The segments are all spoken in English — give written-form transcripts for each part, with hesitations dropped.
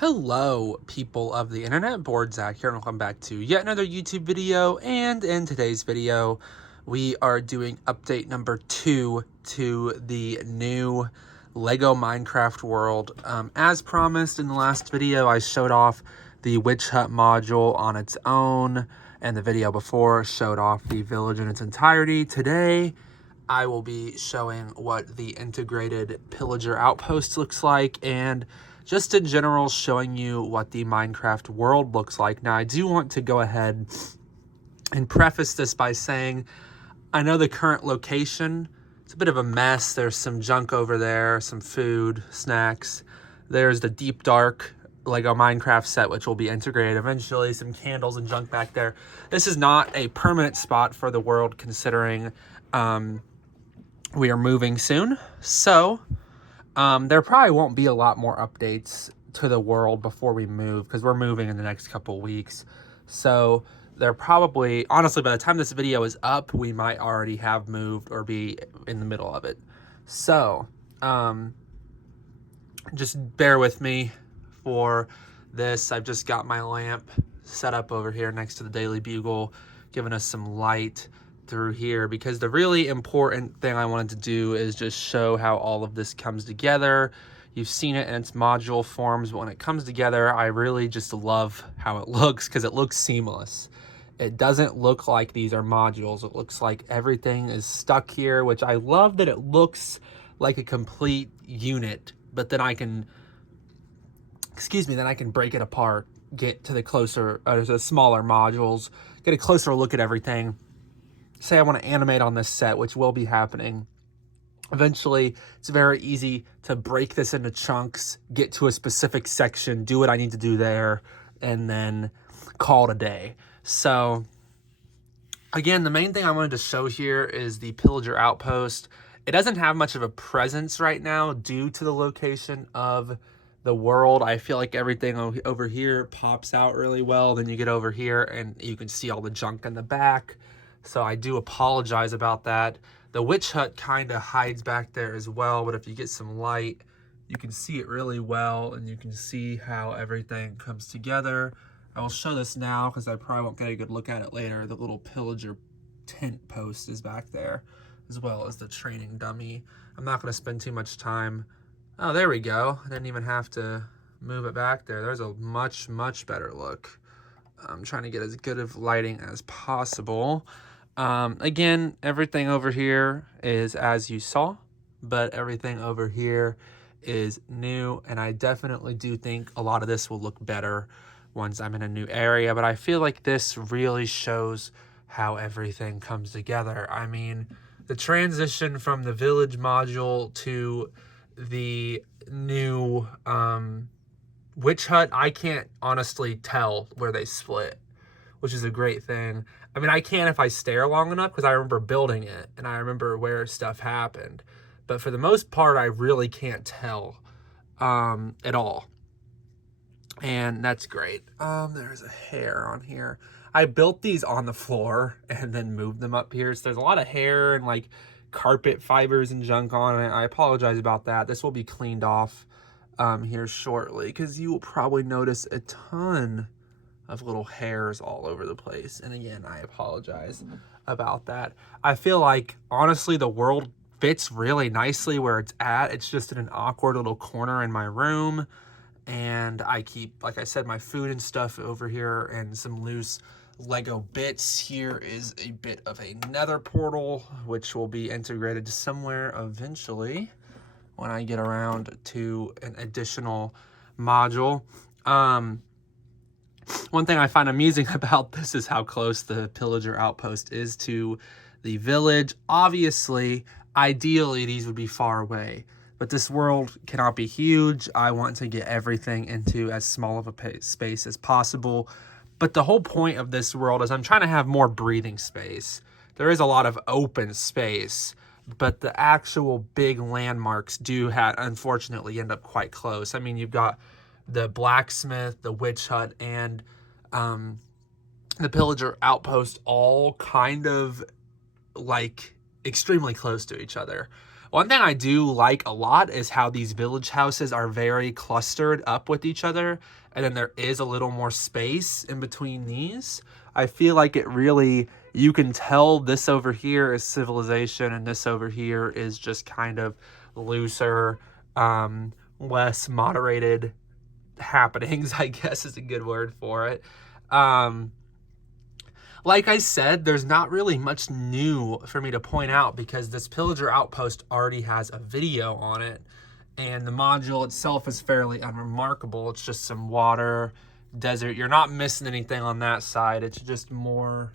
Hello, people of the internet. Board Zach here, and welcome back to yet another YouTube video. And in today's video, we are doing update number 2 to the new Lego Minecraft world. As promised in the last video, I showed off the Witch Hut module on its own, and the video before showed off the village in its entirety. Today, I will be showing what the integrated pillager outpost looks like, and just in general showing you what the Minecraft world looks like. Now, I do want to go ahead and preface this by saying I know the current location, it's a bit of a mess. There's some junk over there, some food, snacks. There's the deep dark Lego Minecraft set, which will be integrated eventually, some candles and junk back there. This is not a permanent spot for the world, considering we are moving soon. So there probably won't be a lot more updates to the world before we move, because we're moving in the next couple weeks. So there probably, honestly, by the time this video is up, we might already have moved or be in the middle of it. So just bear with me for this. I've just got my lamp set up over here next to the Daily Bugle, giving us some light through here, because the really important thing I wanted to do is just show how all of this comes together. You've seen it in its module forms, but when it comes together, I really just love how it looks, because it looks seamless. It doesn't look like these are modules. It looks like everything is stuck here, which I love that it looks like a complete unit, but then I can, then I can break it apart, get to the smaller modules, get a closer look at everything. Say I want to animate on this set, which will be happening eventually. It's very easy to break this into chunks, get to a specific section, do what I need to do there, and then call it a day. So again, the main thing I wanted to show here is the Pillager Outpost. It doesn't have much of a presence right now due to the location of the world. I feel like everything over here pops out really well. Then you get over here and you can see all the junk in the back. So I do apologize about that. The Witch Hut kind of hides back there as well, but if you get some light, you can see it really well, and you can see how everything comes together. I will show this now because I probably won't get a good look at it later. The little pillager tent post is back there, as well as the training dummy. I'm not going to spend too much time. Oh, there we go. I didn't even have to move it back there. There's a much, much better look. I'm trying to get as good of lighting as possible. Again, everything over here is as you saw, but everything over here is new, and I definitely do think a lot of this will look better once I'm in a new area, but I feel like this really shows how everything comes together. I mean, the transition from the village module to the new Witch Hut, I can't honestly tell where they split, which is a great thing. I mean, I can if I stare long enough, because I remember building it and I remember where stuff happened. But for the most part, I really can't tell at all. And that's great. There's a hair on here. I built these on the floor and then moved them up here. So there's a lot of hair and like carpet fibers and junk on it. I apologize about that. This will be cleaned off here shortly, because you will probably notice a ton of little hairs all over the place. And again, I apologize about that. I feel like, honestly, the world fits really nicely where it's at. It's just in an awkward little corner in my room. And I keep, like I said, my food and stuff over here and some loose Lego bits. Here is a bit of a nether portal, which will be integrated somewhere eventually when I get around to an additional module. One thing I find amusing about this is how close the Pillager Outpost is to the village. Obviously, ideally, these would be far away, but this world cannot be huge. I want to get everything into as small of a space as possible. But the whole point of this world is I'm trying to have more breathing space. There is a lot of open space, but the actual big landmarks do unfortunately end up quite close. I mean, you've got the blacksmith, the witch hut, and the pillager outpost all kind of like extremely close to each other, One thing I do like a lot is how these village houses are very clustered up with each other, and then there is a little more space in between these. I feel like it really, you can tell this over here is civilization and this over here is just kind of looser, less moderated happenings, I guess is a good word for it. Like I said, there's not really much new for me to point out because this Pillager Outpost already has a video on it, and the module itself is fairly unremarkable. It's just some water, desert. You're not missing anything on that side. It's just more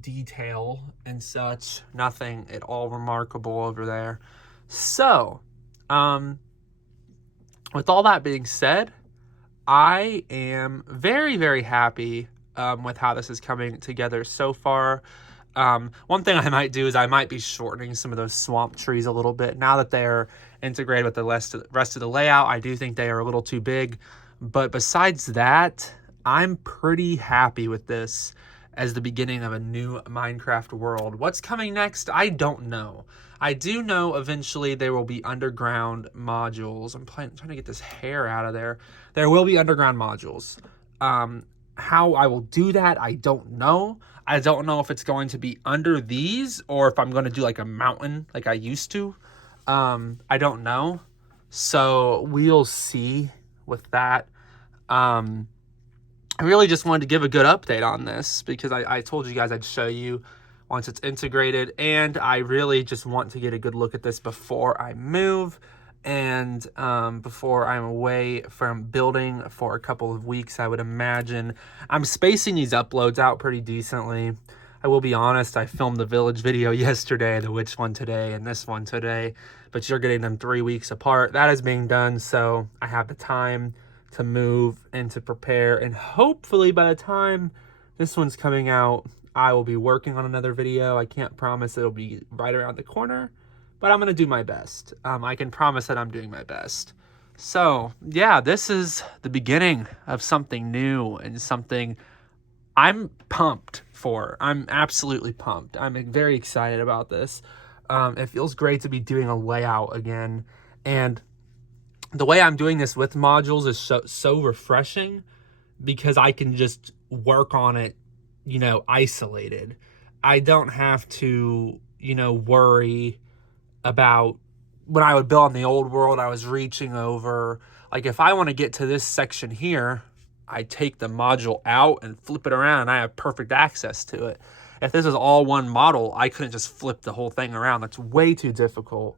detail and such. Nothing at all remarkable over there. So, with all that being said, I am very, very happy with how this is coming together so far. One thing I might do is I might be shortening some of those swamp trees a little bit. Now that they're integrated with the rest of the layout, I do think they are a little too big. But besides that, I'm pretty happy with this as the beginning of a new Minecraft world. What's coming next? I don't know. I do know eventually there will be underground modules. I'm trying to get this hair out of there. There will be underground modules. How I will do that, I don't know. I don't know if it's going to be under these or if I'm going to do like a mountain like I used to. I don't know. So we'll see with that. I really just wanted to give a good update on this because I told you guys I'd show you once it's integrated, and I really just want to get a good look at this before I move and before I'm away from building for a couple of weeks. I would imagine I'm spacing these uploads out pretty decently. I will be honest, I filmed the village video yesterday, the witch one today, and this one today, but you're getting them 3 weeks apart. That is being done, so I have the time to move and to prepare, and hopefully by the time this one's coming out, I will be working on another video. I can't promise it'll be right around the corner, but I'm going to do my best. I can promise that I'm doing my best. So, yeah, this is the beginning of something new and something I'm pumped for. I'm absolutely pumped. I'm very excited about this. It feels great to be doing a layout again. And the way I'm doing this with modules is so refreshing because I can just work on it, isolated. I don't have to, worry about when I would build on the old world, I was reaching over. Like if I want to get to this section here, I take the module out and flip it around and I have perfect access to it. If this is all one model, I couldn't just flip the whole thing around. That's way too difficult.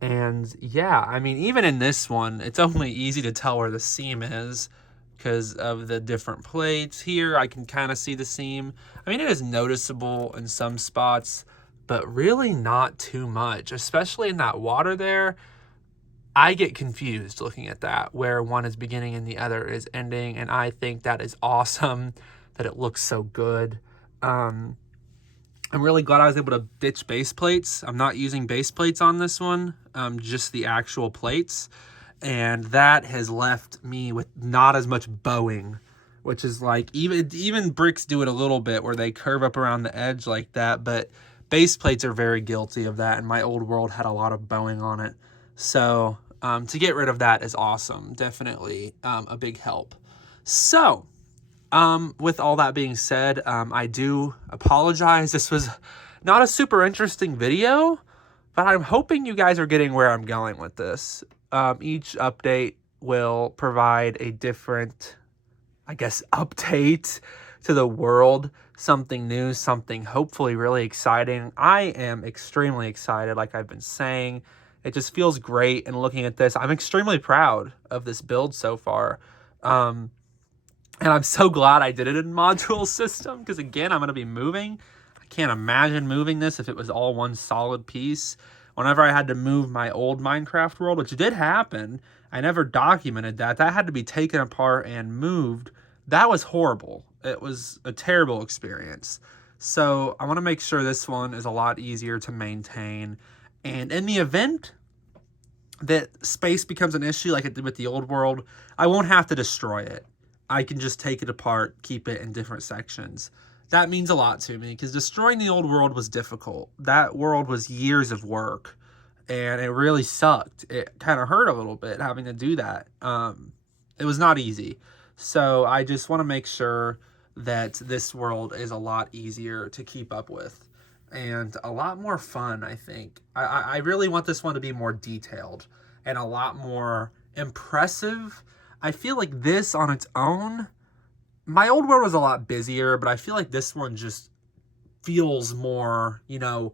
And yeah, I mean, even in this one, it's only easy to tell where the seam is because of the different plates. Here, I can kind of see the seam. I mean, it is noticeable in some spots, but really not too much, especially in that water there. I get confused looking at that, where one is beginning and the other is ending, and I think that is awesome, that it looks so good. I'm really glad I was able to ditch base plates. I'm not using base plates on this one, just the actual plates. And that has left me with not as much bowing, which is like, even bricks do it a little bit where they curve up around the edge like that, but base plates are very guilty of that, and my old world had a lot of bowing on it. So to get rid of that is awesome. Definitely a big help. So with all that being said, I do apologize. This was not a super interesting video, but I'm hoping you guys are getting where I'm going with this. Each update will provide a different, update to the world. Something new, something hopefully really exciting. I am extremely excited, like I've been saying. It just feels great, and looking at this, I'm extremely proud of this build so far. And I'm so glad I did it in module system, because again, I'm going to be moving. I can't imagine moving this if it was all one solid piece. Whenever I had to move my old Minecraft world, which did happen, I never documented that. That had to be taken apart and moved. That was horrible. It was a terrible experience. So I want to make sure this one is a lot easier to maintain. And in the event that space becomes an issue like it did with the old world, I won't have to destroy it. I can just take it apart, keep it in different sections. That means a lot to me because destroying the old world was difficult. That world was years of work, and it really sucked. It kind of hurt a little bit having to do that. It was not easy. So I just want to make sure that this world is a lot easier to keep up with and a lot more fun, I think. I really want this one to be more detailed and a lot more impressive. I feel like this on its own, my old world was a lot busier, but I feel like this one just feels more, you know,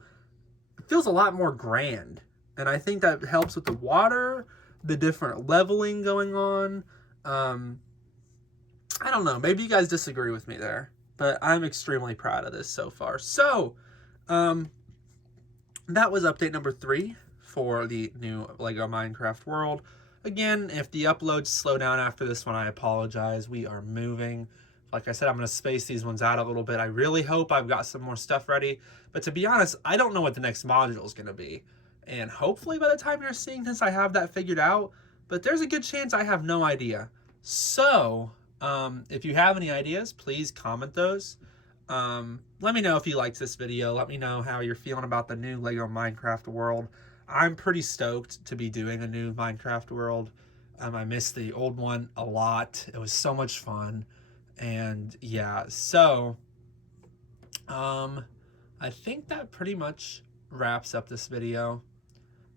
it feels a lot more grand. And I think that helps with the water, the different leveling going on. I don't know. Maybe you guys disagree with me there, but I'm extremely proud of this so far. So, that was update number 3 for the new Lego Minecraft world. Again, if the uploads slow down after this one, I apologize. We are moving. Like I said, I'm going to space these ones out a little bit. I really hope I've got some more stuff ready. But to be honest, I don't know what the next module is going to be. And hopefully by the time you're seeing this, I have that figured out. But there's a good chance I have no idea. So, if you have any ideas, please comment those. Let me know if you liked this video. Let me know how you're feeling about the new Lego Minecraft world. I'm pretty stoked to be doing a new Minecraft world. I missed the old one a lot. It was so much fun. And yeah, so I think that pretty much wraps up this video.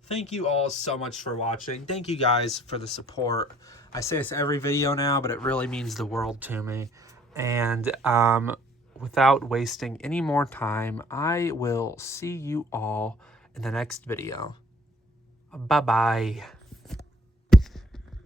Thank you all so much for watching. Thank you guys for the support. I say this every video now, but it really means the world to me. And without wasting any more time, I will see you all in the next video. Bye-bye.